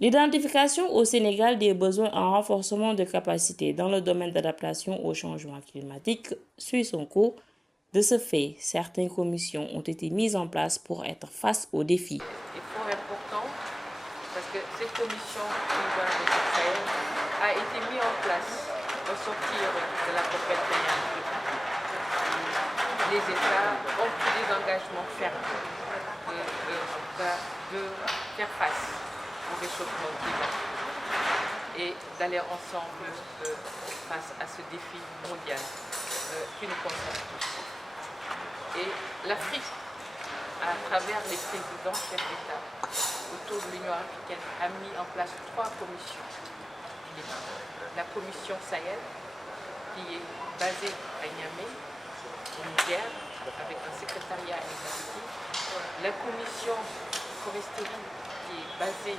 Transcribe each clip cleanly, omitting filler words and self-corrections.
L'identification au Sénégal des besoins en renforcement de capacités dans le domaine d'adaptation au changement climatique suit son cours. De ce fait, certaines commissions ont été mises en place pour être face aux défis. C'est fort important parce que cette commission a été mise en place au sortir de la COP21. Les États ont pris des engagements fermes de faire face au réchauffement climatique et d'aller ensemble face à ce défi mondial qui nous concerne tous. Et l'Afrique, à travers les présidents chefs d'État autour de l'Union africaine, a mis en place 3 commissions. La commission Sahel, qui est basée à Niamey, au Niger, avec un secrétariat exécutif. La commission foresterie, qui est basée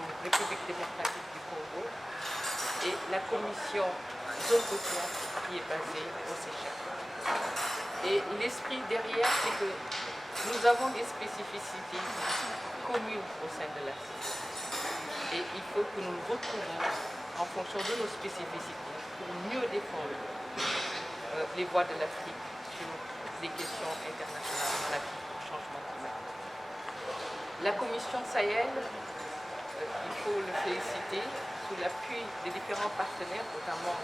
en République démocratique du Congo. Et la commission zone côtière, qui est basée aux Seychelles. Et l'esprit derrière, c'est que nous avons des spécificités communes au sein de l'Afrique. Et il faut que nous nous retrouvons en fonction de nos spécificités pour mieux défendre les voix de l'Afrique sur les questions internationales relatives au changement climatique. La commission Sahel, il faut le féliciter, sous l'appui des différents partenaires, notamment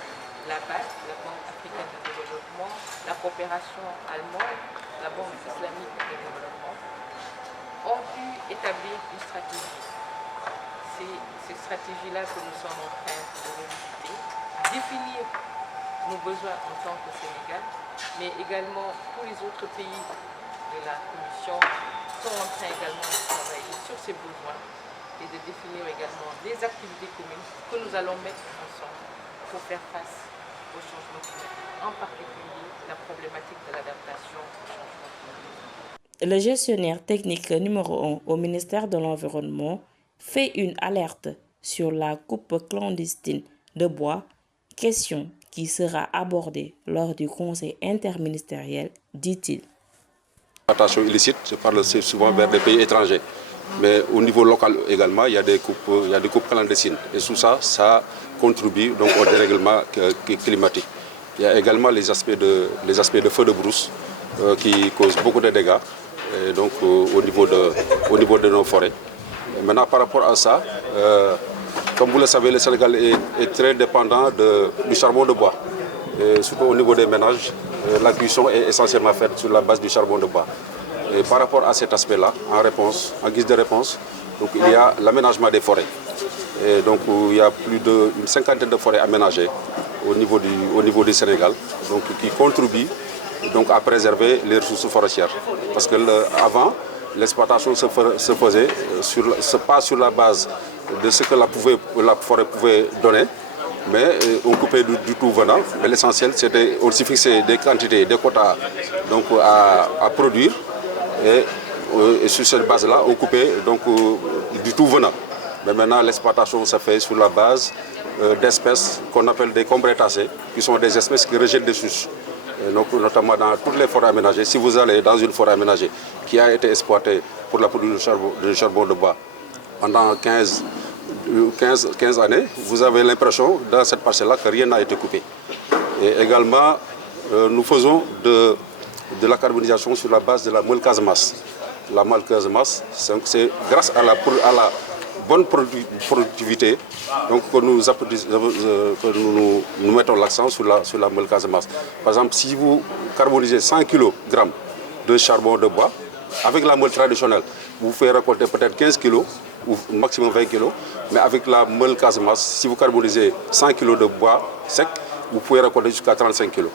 la BAD, la Banque africaine de développement, la coopération allemande, la Banque islamique de développement, ont pu établir une stratégie. C'est cette stratégie-là que nous sommes en train de revisiter, définir nos besoins en tant que Sénégal, mais également tous les autres pays de la Commission sont en train également de travailler sur ces besoins et de définir également des activités communes que nous allons mettre ensemble pour faire face au changement climatique, en particulier la problématique de l'adaptation au changement climatique. Le gestionnaire technique numéro 1 au ministère de l'Environnement fait une alerte sur la coupe clandestine de bois, question qui sera abordée lors du conseil interministériel, dit-il. L'exploitation illicite, je parle souvent vers des pays étrangers. Mais au niveau local également, il y a des coupes clandestines. Et tout ça, ça contribue donc au dérèglement climatique. Il y a également les aspects de feux de brousse qui causent beaucoup de dégâts et donc, au niveau de nos forêts. Et maintenant, par rapport à ça, comme vous le savez, le Sénégal est très dépendant du charbon de bois. Et surtout au niveau des ménages, la cuisson est essentiellement faite sur la base du charbon de bois. Et par rapport à cet aspect-là, en guise de réponse, donc, il y a l'aménagement des forêts. Et donc, il y a plus d'une cinquantaine de forêts aménagées au niveau du Sénégal, donc, qui contribuent donc, à préserver les ressources forestières. Parce que avant, l'exploitation se faisait pas sur la base de ce que la forêt pouvait donner, mais on coupait du tout venant. Mais l'essentiel, c'était aussi fixer des quantités, des quotas donc, à produire. Et sur cette base-là, on coupait donc, du tout venant. Mais maintenant, l'exploitation se fait sur la base d'espèces qu'on appelle des combrétacées, qui sont des espèces qui rejettent des souches. Donc, notamment dans toutes les forêts aménagées. Si vous allez dans une forêt aménagée qui a été exploitée pour la production de charbon de bois pendant 15 années, vous avez l'impression dans cette parcelle-là que rien n'a été coupé. Et également, nous faisons de la carbonisation sur la base de la meule Casamance. La meule Casamance, c'est grâce à la bonne productivité donc, que nous mettons l'accent sur la meule Casamance. Par exemple, si vous carbonisez 100 kg de charbon de bois, avec la meule traditionnelle, vous pouvez récolter peut-être 15 kg ou maximum 20 kg, mais avec la meule Casamance, si vous carbonisez 100 kg de bois sec, vous pouvez récolter jusqu'à 35 kg.